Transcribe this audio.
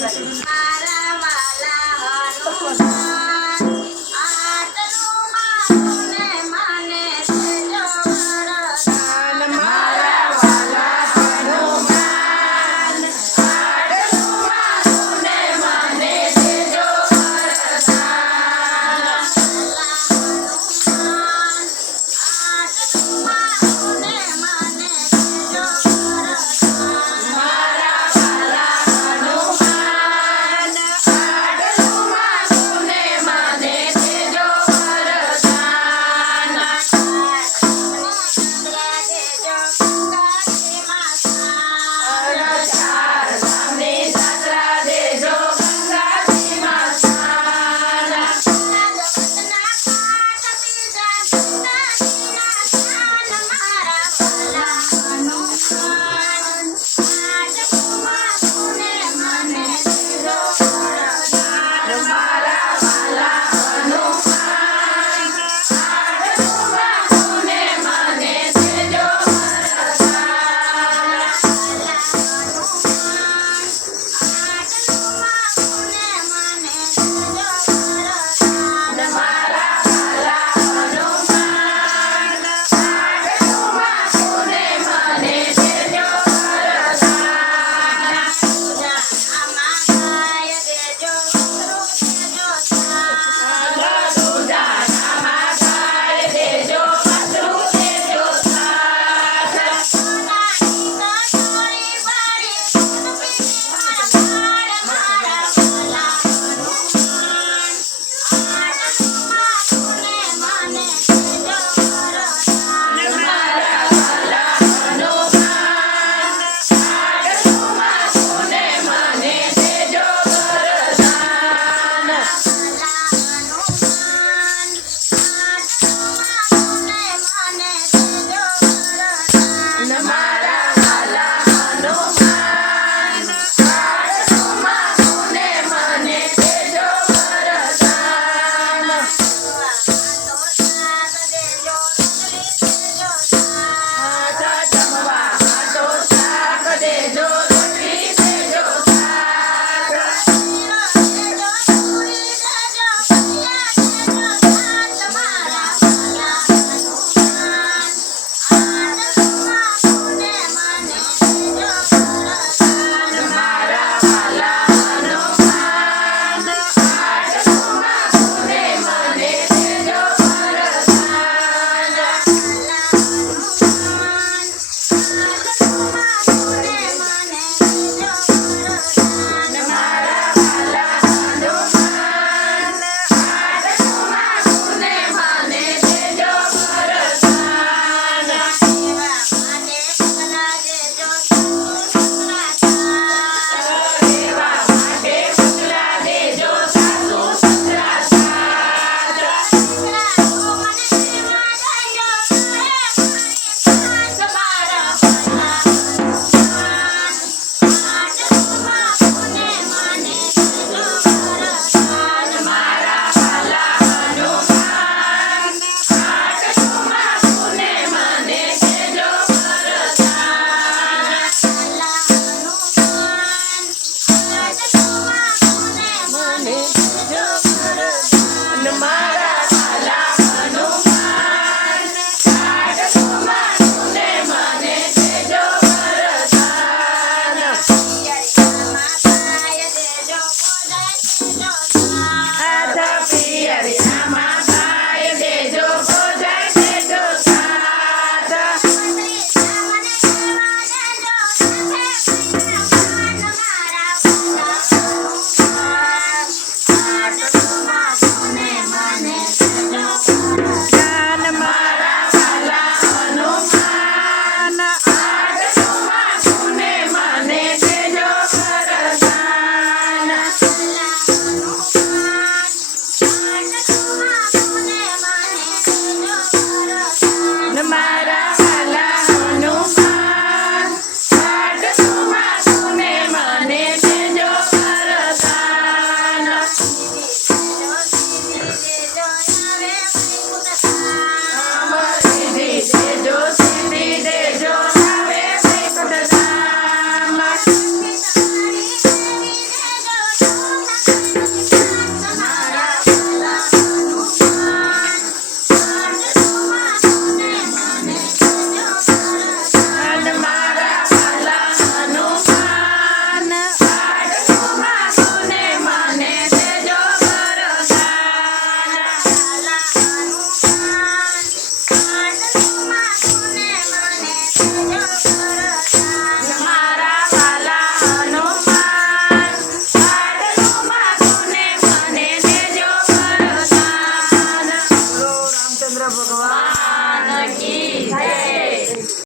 Bye.